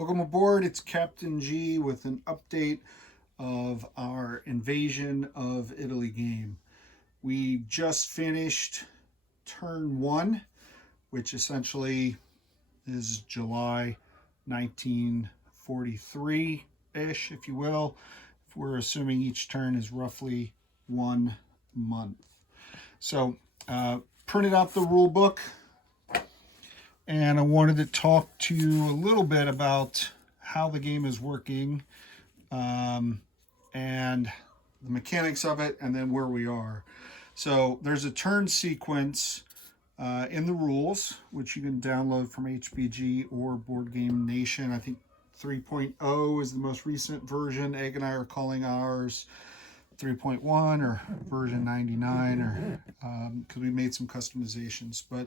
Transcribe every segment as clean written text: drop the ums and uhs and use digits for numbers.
Welcome aboard. It's Captain G with an update of our Invasion of Italy game. We just finished turn one, which essentially is July 1943-ish, if you will. If we're assuming each turn is roughly 1 month. So, printed out the rule book, and I wanted to talk to you a little bit about how the game is working, and the mechanics of it, and then where we are. So there's a turn sequence in the rules, which you can download from HBG or Board Game Nation. I think 3.0 is the most recent version. Egg and I are calling ours 3.1 or version 99, or because we made some customizations. But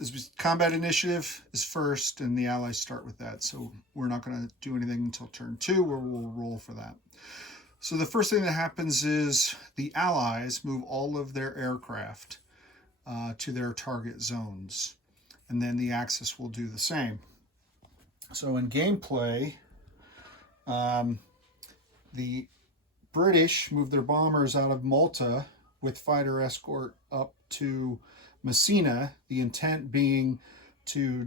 this combat initiative is first, and the allies start with that. So we're not going to do anything until turn 2, where we'll roll for that. So the first thing that happens is the allies move all of their aircraft to their target zones, and then the Axis will do the same. So in gameplay, the British move their bombers out of Malta with fighter escort up to Messina, the intent being to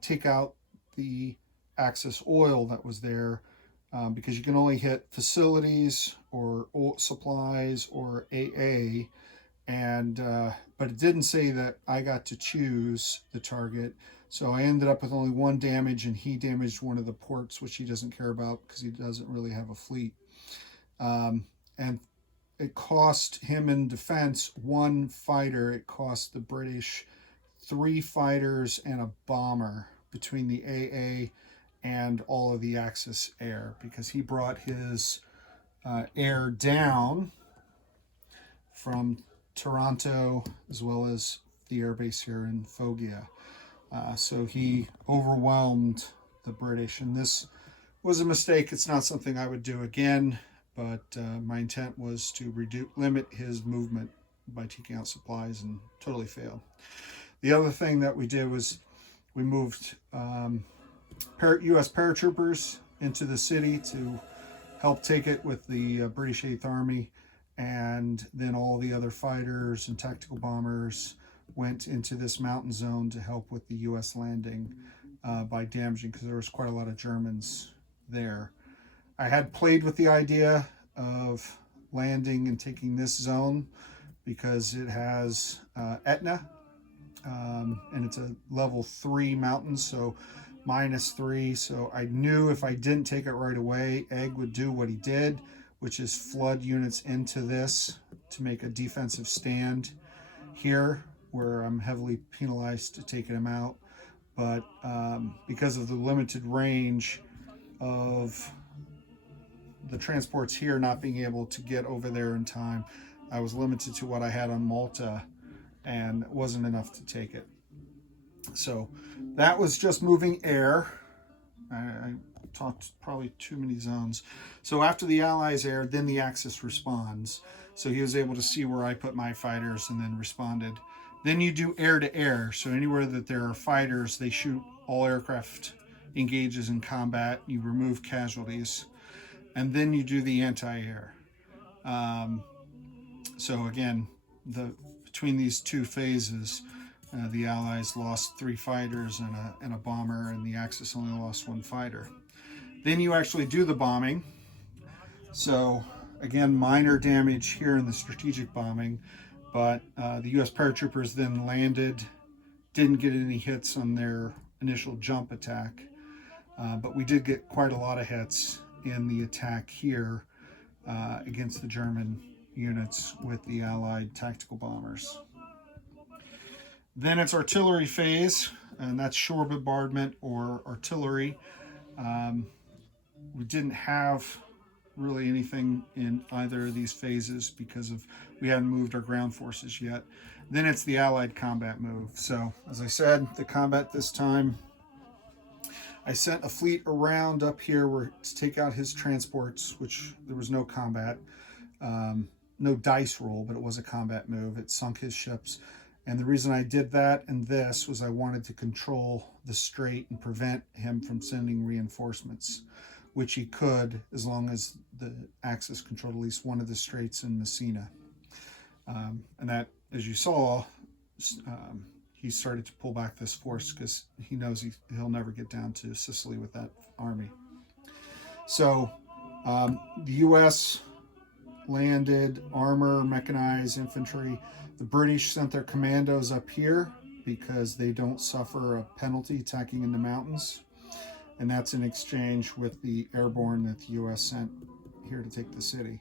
take out the Axis oil that was there, because you can only hit facilities or supplies or AA, and but it didn't say that I got to choose the target, so I ended up with only 1 damage, and he damaged one of the ports, which he doesn't care about because he doesn't really have a fleet. And it cost him in defense 1 fighter. It cost the British 3 fighters and a bomber between the AA and all of the Axis air, because he brought his air down from Taranto as well as the airbase here in Foggia. So he overwhelmed the British, and this was a mistake. It's not something I would do again, but my intent was to limit his movement by taking out supplies, and totally failed. The other thing that we did was we moved U.S. paratroopers into the city to help take it with the British 8th Army, and then all the other fighters and tactical bombers went into this mountain zone to help with the U.S. landing by damaging, because there was quite a lot of Germans there. I had played with the idea of landing and taking this zone because it has Etna, and it's a level 3 mountain, so -3. So I knew if I didn't take it right away, Egg would do what he did, which is flood units into this to make a defensive stand here, where I'm heavily penalized to taking him out. But because of the limited range of the transports here not being able to get over there in time, I was limited to what I had on Malta, and it wasn't enough to take it. So that was just moving air. I talked probably too many zones. So after the Allies air, then the Axis responds. So he was able to see where I put my fighters and then responded. Then you do air to air. So anywhere that there are fighters, they shoot. All aircraft engages in combat. You remove casualties. And then you do the anti-air. So again, between these 2 phases, the Allies lost 3 fighters and a bomber, and the Axis only lost 1 fighter. Then you actually do the bombing. So again, minor damage here in the strategic bombing, but the U.S. paratroopers then landed, didn't get any hits on their initial jump attack, but we did get quite a lot of hits in the attack here against the German units with the Allied tactical bombers. Then it's artillery phase, and that's shore bombardment or artillery. We didn't have really anything in either of these phases because we hadn't moved our ground forces yet. Then it's the Allied combat move. So as I said, the combat this time, I sent a fleet around up here to take out his transports, which there was no combat, no dice roll, but it was a combat move. It sunk his ships, And the reason I did that and this was I wanted to control the strait and prevent him from sending reinforcements, which he could as long as the Axis controlled at least one of the straits in Messina. And that, as you saw, he started to pull back this force because he knows he'll never get down to Sicily with that army. So the U.S. landed armor, mechanized infantry. The British sent their commandos up here because they don't suffer a penalty attacking in the mountains. And that's in exchange with the airborne that the U.S. sent here to take the city.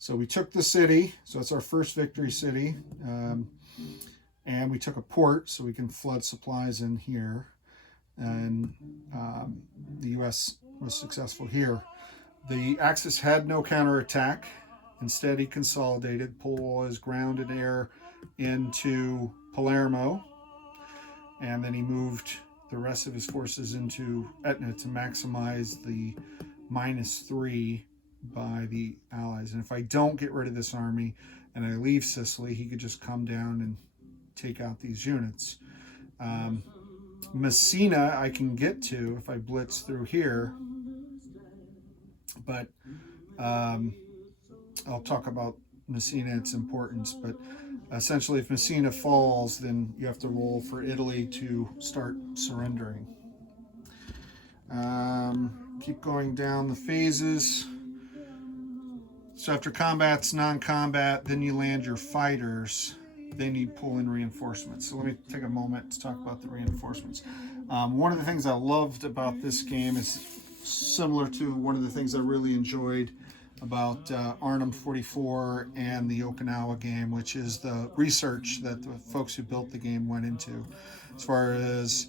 So we took the city, so it's our first victory city. And we took a port so we can flood supplies in here. And the U.S. was successful here. The Axis had no counterattack. Instead, he consolidated, pulled all his ground and air into Palermo, and then he moved the rest of his forces into Etna to maximize the -3 by the Allies. And if I don't get rid of this army and I leave Sicily, he could just come down and take out these units. Messina I can get to if I blitz through here, but I'll talk about Messina, its importance, but essentially if Messina falls, then you have to roll for Italy to start surrendering. Keep going down the phases. So after combat's non-combat, then you land your fighters. Then you pull in reinforcements. So let me take a moment to talk about the reinforcements. One of the things I loved about this game is similar to one of the things I really enjoyed about Arnhem 44 and the Okinawa game, which is the research that the folks who built the game went into, as far as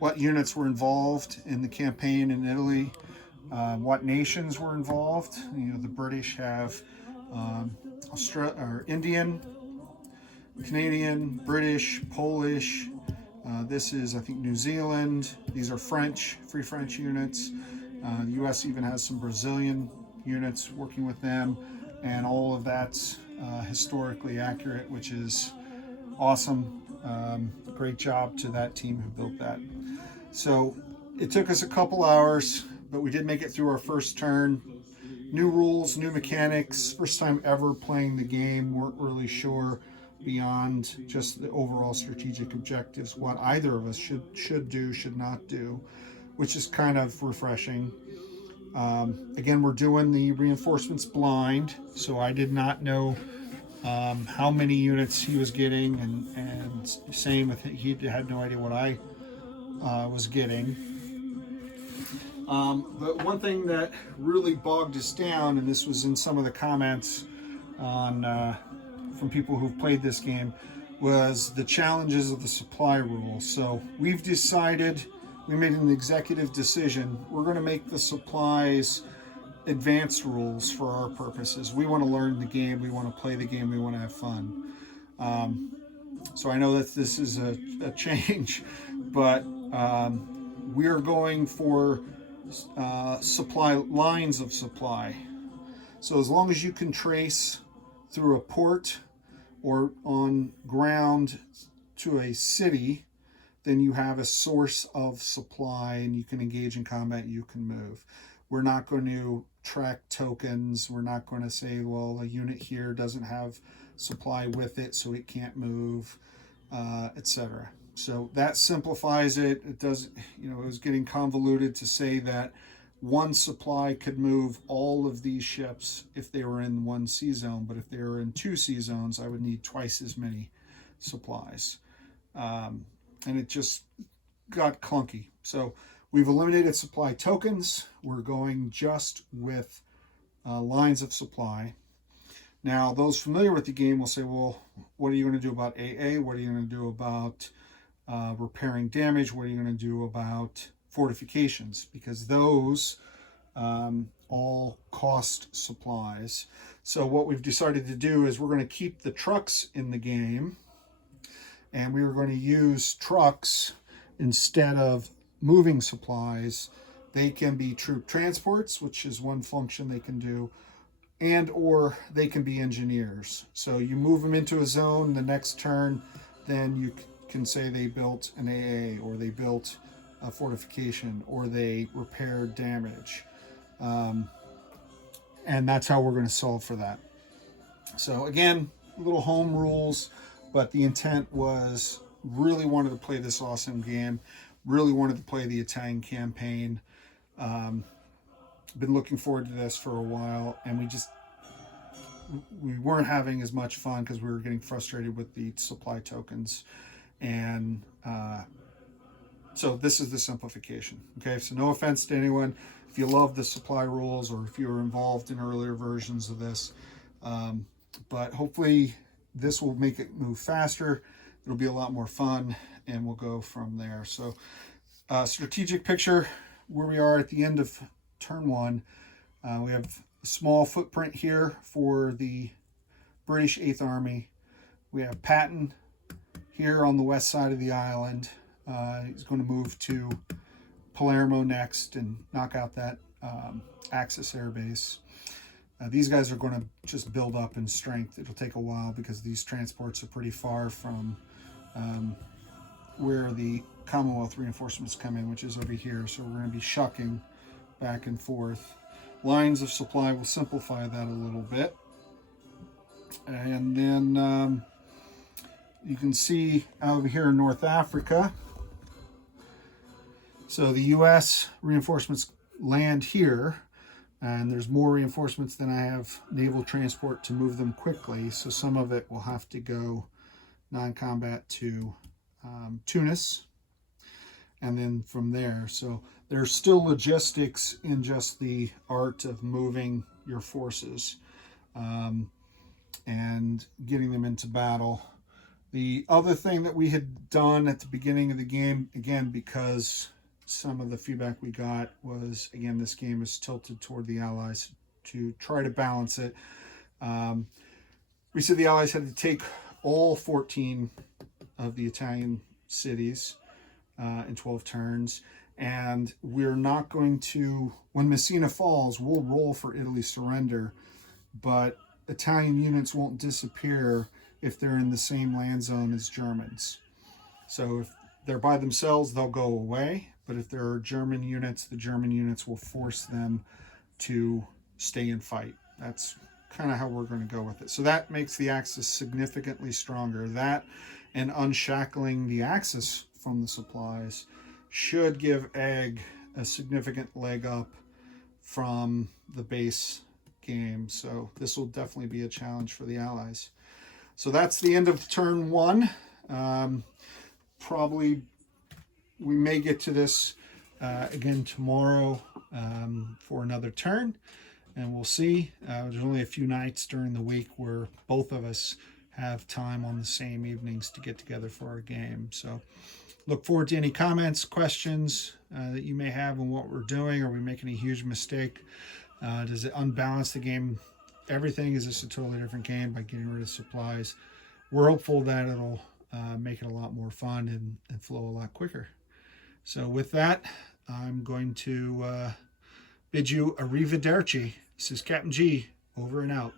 what units were involved in the campaign in Italy, what nations were involved. The British have Indian, Canadian, British, Polish. This is, I think, New Zealand. These are French, Free French units. The U.S. even has some Brazilian units working with them, and all of that's historically accurate, which is awesome. Great job to that team who built that. So it took us a couple hours, but we did make it through our first turn. New rules, new mechanics, first time ever playing the game. Weren't really sure beyond just the overall strategic objectives what either of us should do, should not do, which is kind of refreshing. Again, we're doing the reinforcements blind, so I did not know how many units he was getting, and same with he had no idea what I was getting. But one thing that really bogged us down, and this was in some of the comments on from people who've played this game, was the challenges of the supply rule. So we made an executive decision. We're going to make the supplies advanced rules for our purposes. We want to learn the game. We want to play the game. We want to have fun. So I know that this is a change, but we are going for supply lines of supply. So as long as you can trace through a port or on ground to a city, then you have a source of supply and you can engage in combat, you can move. We're not going to track tokens. We're not going to say, well, a unit here doesn't have supply with it, so it can't move, etc. So that simplifies it. It does, it was getting convoluted to say that one supply could move all of these ships if they were in one sea zone, but if they were in 2 sea zones, I would need twice as many supplies. And it just got clunky. So we've eliminated supply tokens. We're going just with lines of supply. Now, those familiar with the game will say, well, what are you going to do about AA? What are you going to do about repairing damage? What are you going to do about fortifications? Because those all cost supplies. So what we've decided to do is we're going to keep the trucks in the game, and we are going to use trucks instead of moving supplies. They can be troop transports, which is one function they can do, and or they can be engineers. So you move them into a zone, the next turn, then you can say they built an AA, or they built a fortification, or they repaired damage. And that's how we're going to solve for that. So again, little home rules, but the intent was really wanted to play this awesome game, really wanted to play the Italian campaign. Been looking forward to this for a while, and we weren't having as much fun because we were getting frustrated with the supply tokens. And so this is the simplification. Okay, so no offense to anyone if you love the supply rules or if you were involved in earlier versions of this, but hopefully this will make it move faster. It'll be a lot more fun, and we'll go from there. So strategic picture where we are at the end of turn one. We have a small footprint here for the British 8th Army. We have Patton here on the west side of the island. He's going to move to Palermo next and knock out that Axis Air Base. These guys are going to just build up in strength. It'll take a while because these transports are pretty far from where the Commonwealth reinforcements come in, which is over here. So we're going to be shucking back and forth. Lines of supply will simplify that a little bit. And then you can see over here in North Africa. So the U.S. reinforcements land here, and there's more reinforcements than I have naval transport to move them quickly. So some of it will have to go non-combat to Tunis, and then from there. So there's still logistics in just the art of moving your forces and getting them into battle. The other thing that we had done at the beginning of the game, again, because some of the feedback we got was, again, this game is tilted toward the Allies, to try to balance it. We said the Allies had to take all 14 of the Italian cities in 12 turns, and we're not going to, when Messina falls, we'll roll for Italy's surrender, but Italian units won't disappear if they're in the same land zone as Germans. So if they're by themselves, they'll go away. But if there are German units, the German units will force them to stay and fight. That's kind of how we're going to go with it. So that makes the Axis significantly stronger. That and unshackling the Axis from the supplies should give Egg a significant leg up from the base game. So this will definitely be a challenge for the Allies. So that's the end of turn one. Probably we may get to this again tomorrow for another turn, and we'll see. There's only a few nights during the week where both of us have time on the same evenings to get together for our game. So look forward to any comments, questions that you may have on what we're doing. Are we making a huge mistake? Does it unbalance the game? Everything? Is this a totally different game by getting rid of supplies? We're hopeful that it'll make it a lot more fun and flow a lot quicker. So with that, I'm going to bid you arrivederci. This is Captain G, over and out.